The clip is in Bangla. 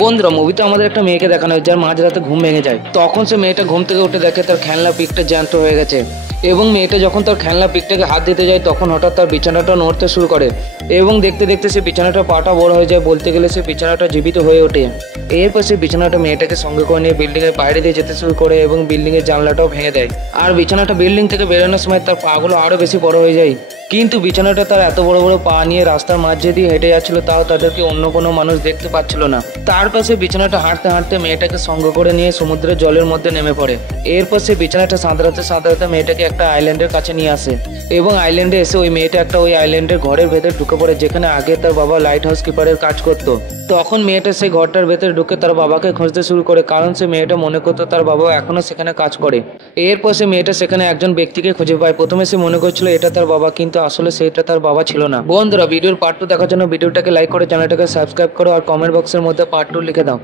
বন্ধুরা মুভিতে আমাদের একটা মেয়েকে দেখানো হয় যার মাঝরাতে ঘুম ভেঙে যায়। তখন সে মেয়েটা ঘুম থেকে উঠে দেখে তার খেলনা পিকটা জ্যান্ত হয়ে গেছে এবং মেয়েটা যখন তার খেলনা পিকটাকে হাত দিতে যায় তখন হঠাৎ তার বিছানাটা নড়তে শুরু করে এবং দেখতে দেখতে সে বিছানাটা পাটা বড় হয়ে যায়, বলতে গেলে সে বিছানাটা জীবিত হয়ে ওঠে। এরপর সে বিছানাটা মেয়েটাকে সঙ্গে করে নিয়ে বিল্ডিং এর বাইরে দিয়ে যেতে শুরু করে এবং বিল্ডিং এর জানলাটাও ভেঙে দেয়। আর বিছানাটা বিল্ডিং থেকে বেরোনোর সময় তার পাগুলো আরো বেশি বড় হয়ে যায়, কিন্তু বিছানাটা তার এত বড় বড় পা নিয়ে রাস্তার মাঝে দিয়ে হেঁটে যাচ্ছিল, তাও তাদেরকে অন্য কোনো মানুষ দেখতে পাচ্ছিল না। তারপর সে বিছানাটা হাঁটতে হাঁটতে মেয়েটাকে সঙ্গে করে নিয়ে সমুদ্রের জলের মধ্যে নেমে পড়ে। এরপর সে বিছানাটা সাঁতরাতে সাঁতরাতে মেয়েটাকে একটা আইল্যান্ডের কাছে নিয়ে আসে এবং আইল্যান্ডে এসে ওই মেয়েটা একটা ওই আইল্যান্ডের ঘরের ভেতরে ঢুকে পড়ে যেখানে আগে তার বাবা লাইট হাউস কিপারের কাজ করতো। তখন মেয়েটা সেই ঘরটার ভেতরে ঢুকে তার বাবাকে খুঁজতে শুরু করে, কারণ সে মেয়েটা মনে করতো তার বাবা এখনো সেখানে কাজ করে। এরপর সে মেয়েটা সেখানে একজন ব্যক্তিকে খুঁজে পায়। প্রথমে সে মনে করছিল এটা তার বাবা, কিন্তু আসলে সেটা তার বাবা ছিল না। বন্ধুরা ভিডিওর পার্ট 2 দেখার জন্য ভিডিওটাকে লাইক করে চ্যানেলটাকে সাবস্ক্রাইব করো আর কমেন্ট বক্সের মধ্যে পার্ট 2 লিখে দাও।